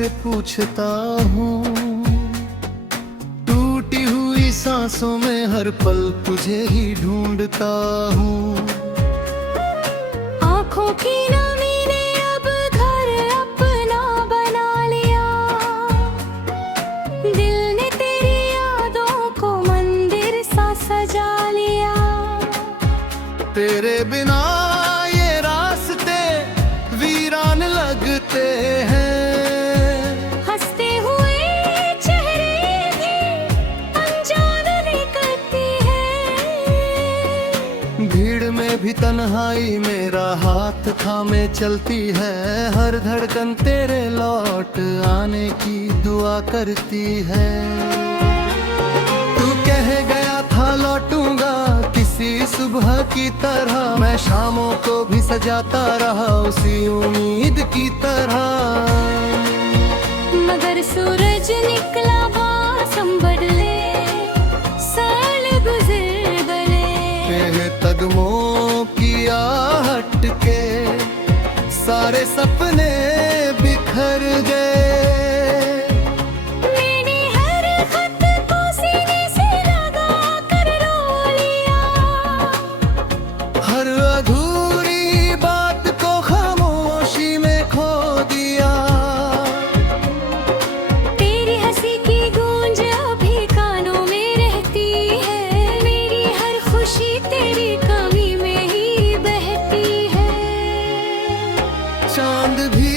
से पूछता हूँ, टूटी हुई सांसों में हर पल तुझे ही ढूंढता हूँ। आँखों की नमी ने अब घर अपना बना लिया, दिल ने तेरी यादों को मंदिर सा सजा लिया। तेरे बिना ये रास्ते वीरान लगते हैं, हंसते हुए चेहरे भी अनजान निकलती है। भीड़ में भी तन्हाई मेरा हाथ थामे चलती है, हर धड़कन तेरे लौट आने की दुआ करती है। तू कह गया था लौटूंगा किसी सुबह की तरह, मैं शामों को भी सजाता रहा उसी उम्मीद की तरह। मगर सूरज निकला मौसम बदले, साल गुजर गए। तेरे कदमों की आहट के सारे सपने बिखर गए। मैंने हर खत को सीने से लगा कर रो लिया, हर अधूरी बात को खामोशी में खो दिया। तेरी हंसी की गूंज अभी कानों में रहती है, मेरी हर खुशी तेरी कमी में ही बहती है। चांद भी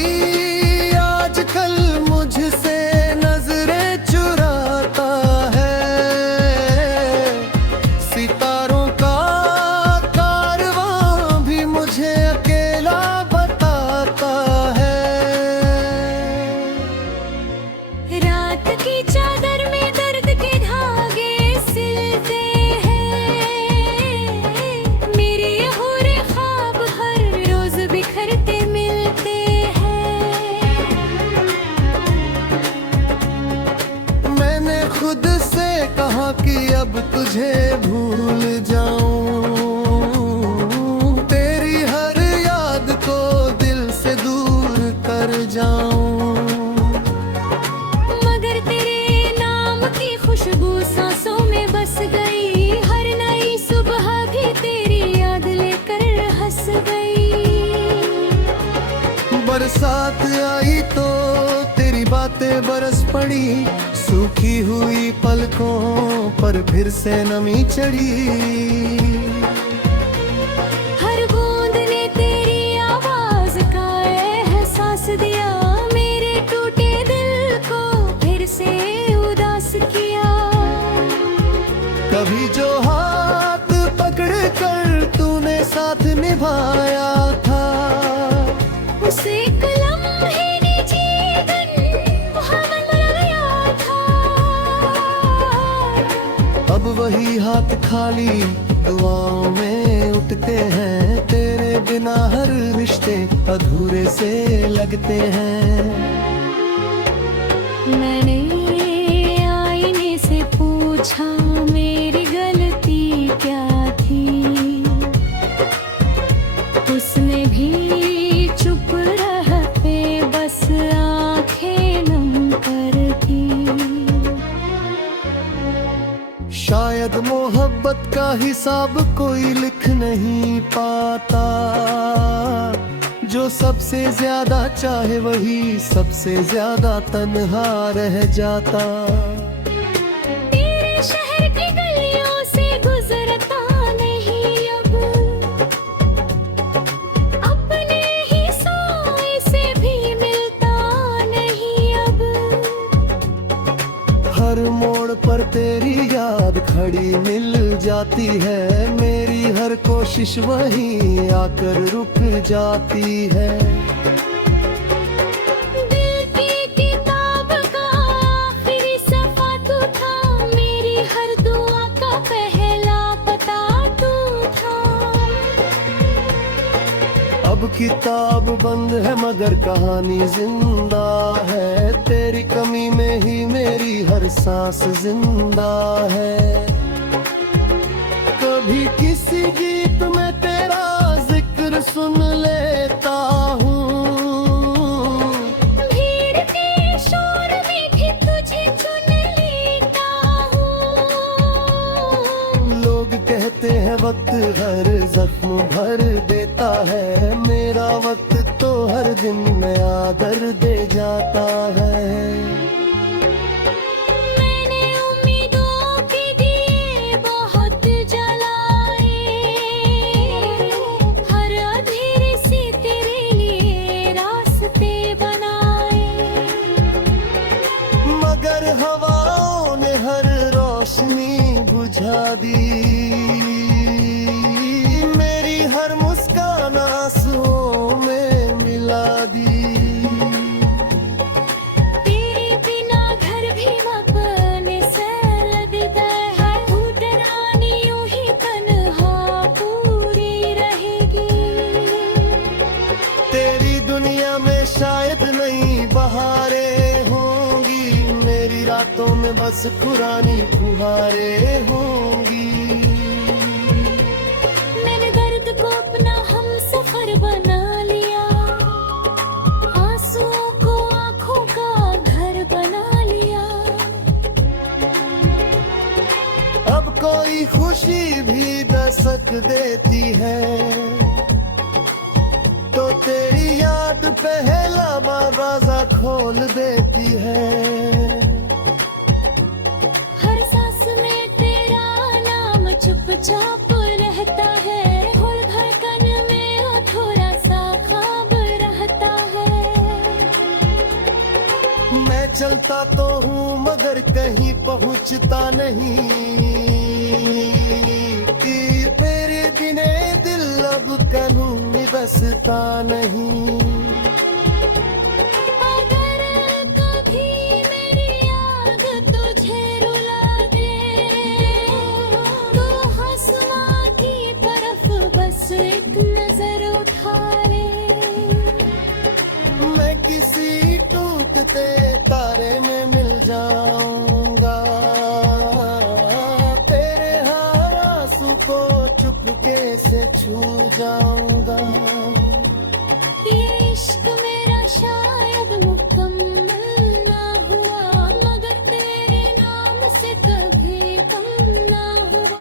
आजकल मुझसे नजरें चुराता है, सितारों का कारवां भी मुझे अकेला बताता है। रात की चादर में दर्द के धागे सिलते हैं, मेरे अधूरे ख्वाब हर रोज बिखरते मिलते हैं। मैंने खुद से कहा कि अब तुझे भूल जाऊं, तेरी हर याद को दिल से दूर कर जाऊं। मगर तेरे नाम की खुशबू सांसों में बस गई, हर नई सुबह भी तेरी याद लेकर हंस गई। बरसात आई तो तेरी बातें बरस पड़ी, सूखी हुई पलकों पर फिर से नमी चढ़ी। हर बूंद ने तेरी आवाज का एहसास दिया, मेरे टूटे दिल को फिर से उदास किया। कभी जो हाथ पकड़ कर तूने साथ निभाया था, उसे एक लम्हे ने जीवन मोहब्बत लगाया था। अब वही हाथ खाली दुआओं में उठते हैं, तेरे बिना हर रिश्ते अधूरे से लगते हैं। मैंने आईने से पूछा मेरी गलती क्या थी, उसने भी चुप रहते बस आंखें नम कर दी। शायद मोहब्बत का हिसाब कोई लिख नहीं पाता, जो सबसे ज्यादा चाहे वही सबसे ज्यादा तन्हा रह जाता। तेरे शहर की गलियों से गुजरता नहीं अब, अपने ही सोए से भी मिलता नहीं अब। हर मोड़ पर तेरी याद खड़ी मिल जाती है, मेरी हर कोशिश वहीं आकर रुक जाती है। दिल की किताब का आखिरी सफ़ा तू था, मेरी हर दुआ का पहला पता तू था। अब किताब बंद है मगर कहानी जिंदा है, तेरी कमी में ही मेरी हर सांस जिंदा है। कभी किसी गीत में तेरा जिक्र सुन लेता हूँ, भीड़ के वक्त हर जख्म भर देता है, मेरा वक्त तो हर दिन नया दर्द दे जाता है। मैंने उम्मीदों के दिए बहुत जलाए, हर अंधेरे से तेरे लिए रास्ते बनाए। मगर हवाओं ने हर रोशनी बुझा दी, मेरी हर मुस्कान आंसुओं में मिला दी। तेरे बिना घर भी अपने से लगता है, तू डरानी यूं ही तन्हा पूरी रहेगी। तेरी दुनिया में शायद नई बहारें होंगी, मेरी रातों में बस पुरानी फुहारें होंगी। मैंने दर्द को अपना हम सफर बना लिया, आंसुओं को आंखों का घर बना लिया। अब कोई खुशी भी दस्तक देती है, तो तेरी याद पहला दरवाजा खोल देती है। हर सांस में तेरा नाम चुपचाप रहता है, हर धड़कन में वो थोड़ा सा ख्वाब रहता है। मैं चलता तो हूँ मगर कहीं पहुँचता नहीं, कि तेरे बिने दिल अब कानून बसता नहीं। अगर कभी मेरी आग तुझे रुला दे, तो आसमां की तरफ बस एक नजर उठा ले। मैं किसी टूटते तारे में मिल जाऊंगा, तेरे हर आंसू को चुपके से छू जाऊंगा। ये इश्क मेरा शायद मुकम्मल ना हुआ, मगर तेरे नाम से कभी कम ना हुआ।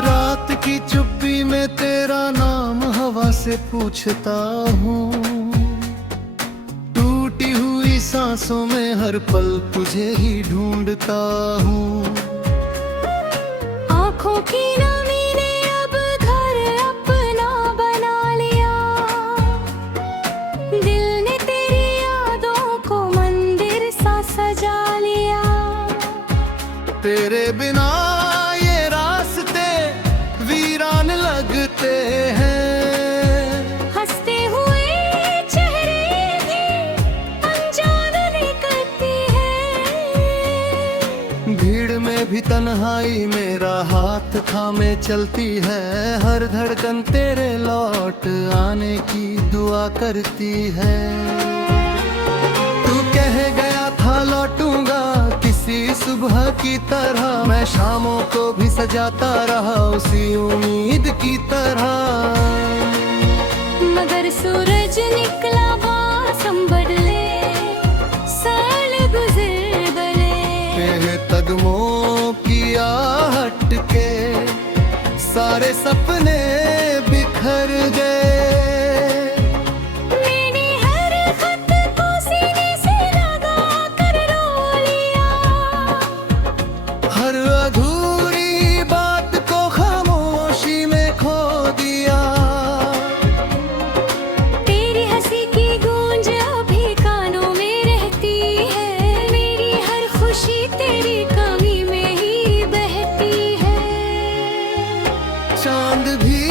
रात की चुप्पी में तेरा नाम हवा से पूछता हूँ, टूटी हुई सांसों में हर पल तुझे ही ढूंढता हूँ। आँखों की नमी ने अब घर अपना बना लिया, दिल ने तेरी यादों को मंदिर सा सजा लिया। तेरे बिना ये रास्ते वीरान लगते हैं, हंसते हुए चेहरे भी अनजान निकलती है। भीड़ में भी तन्हाई मेरा हाथ थामे चलती है, हर धड़कन तेरे लौट आने की दुआ करती है। तू कह गया था लौटूंगा किसी सुबह की तरह, मैं शामों को भी सजाता रहा उसी उम्मीद की तरह। मगर सूरज निकला मौसम बदले, साल गुजर गए। तेरे कदमों की आहट के सारे सपने बिखर गए। मैंने हर खत को सीने से लगा कर रो लिया, हर अधूरी बात को खामोशी में खो दिया। तेरी हंसी की गूंज अभी कानों में रहती है, मेरी हर खुशी तेरी कमी में ही बहती है। चांद भी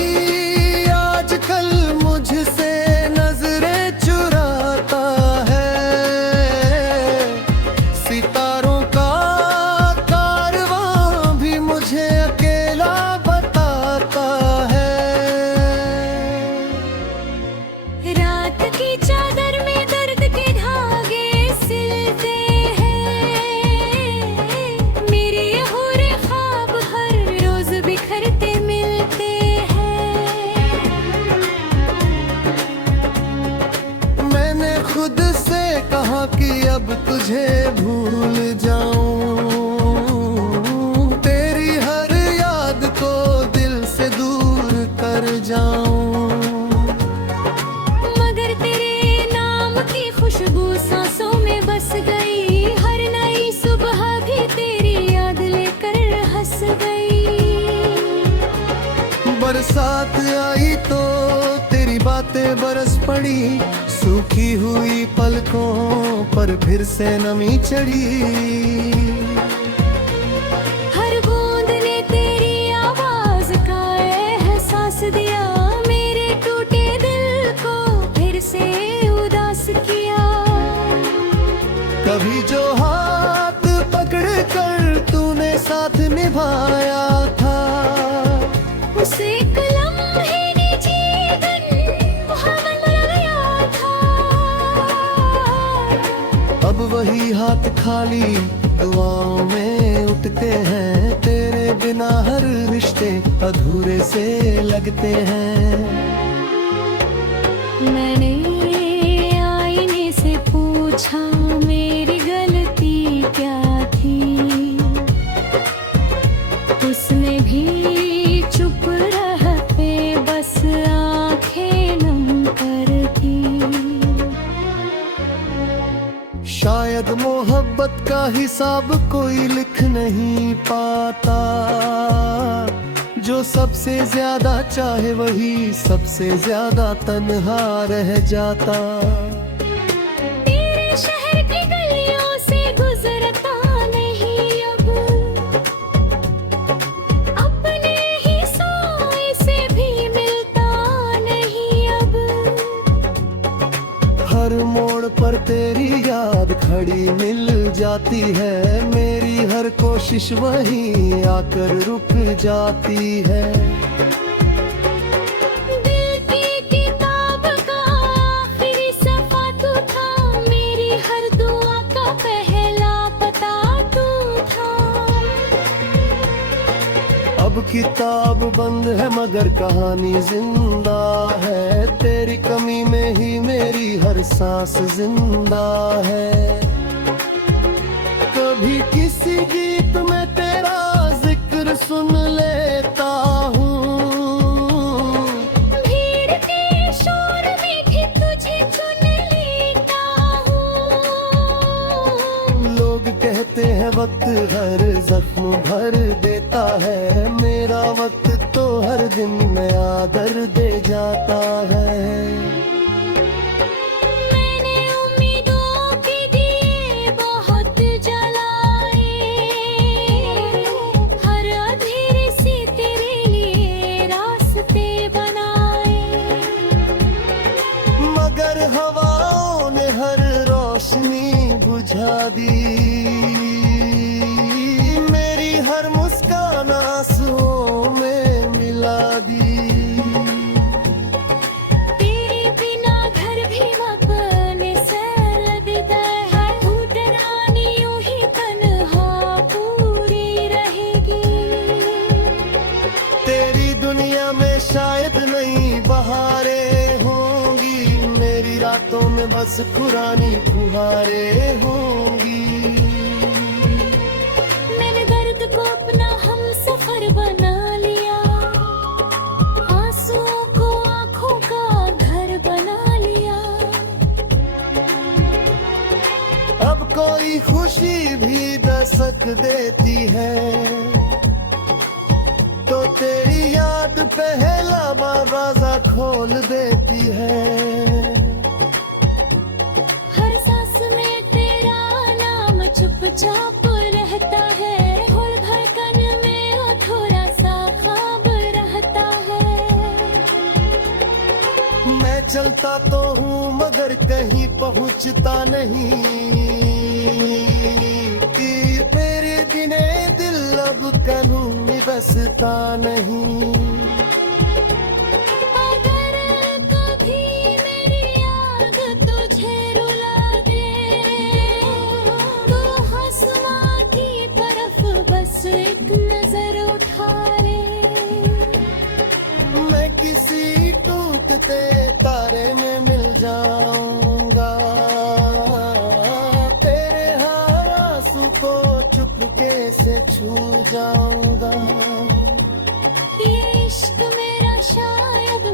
तुझे भूल जाऊं, तेरी हर याद को दिल से दूर कर जाऊं। मगर तेरे नाम की खुशबू सांसों में बस गई, हर नई सुबह भी तेरी याद लेकर हंस गई। बरसात आई तो तेरी बातें बरस पड़ी, सूखी हुई पलकों पर फिर से नमी चढ़ी। हर बूंद ने तेरी आवाज का एहसास दिया, मेरे टूटे दिल को फिर से उदास किया। कभी जो हाथ पकड़ कर तूने साथ निभाया था, उसे एक लम्हे ने जीवन मुहम्मद लगाया था। अब वही हाथ खाली दुआओं में उठते हैं, तेरे बिना हर रिश्ते अधूरे से लगते हैं। मैंने आईने से पूछा मेरी गलती क्या थी, उसने भी चुप रह पे बस आंखें नम कर थी। शायद मोहब्बत का हिसाब कोई लिख नहीं पाता, जो सबसे ज्यादा चाहे वही सबसे ज्यादा तन्हा रह जाता। तेरे शहर की गलियों से गुजरता नहीं अब, अपने ही सोए से भी मिलता नहीं अब। हर मोड़ पर तेरी याद खड़ी मिल जाती है, मेरी हर कोशिश वहीं आकर रुक जाती है। दिल की किताब का आखिरी सफ़ा तू था, मेरी हर दुआ का पहला पता तू था। अब किताब बंद है मगर कहानी जिंदा है, तेरी कमी में ही मेरी हर सांस जिंदा है। कभी किसी गीत में तेरा जिक्र सुन लेता हूँ, भीड़ के शोर में भी तुझे चुन लेता हूँ। लोग कहते हैं वक्त हर जख्म भर देता है, मेरा वक्त तो हर दिन नया दर्द दे जाता है। मैंने उम्मीदों के दिए बहुत जलाए, हर अंधेरे से तेरे लिए रास्ते बनाए। मगर हवाओं ने हर रोशनी बुझा दी, मेरी हर मुस्कान आंसुओं में मिला दी। तेरे बिना घर भी अपने से लगता है, तू डरानी यूं ही तन्हा पूरी रहेगी। तेरी दुनिया में शायद नई बहारें होंगी, मेरी रातों में बस पुरानी फुहारें होंगी। मैंने दर्द को अपना हम सफर बना लिया, आंसुओं को आंखों का घर बना लिया। अब कोई खुशी भी दस्तक देती है, तो तेरी याद पहला दरवाजा खोल देती है। हर सांस में तेरा नाम चुपचाप रहता है, हर धड़कन में वो थोड़ा सा ख्वाब रहता है। मैं चलता तो हूँ मगर कहीं पहुँचता नहीं, कि तेरे बिने दिल अब कानून में बसता नहीं। अगर कभी मेरी याद तुझे रुला दे, तो आसमां की तरफ बस एक नजर उठा ले। मैं किसी टूटते तारे में मिल जाऊंगा, तेरे से छू जाऊंगा। ये इश्क मेरा शायद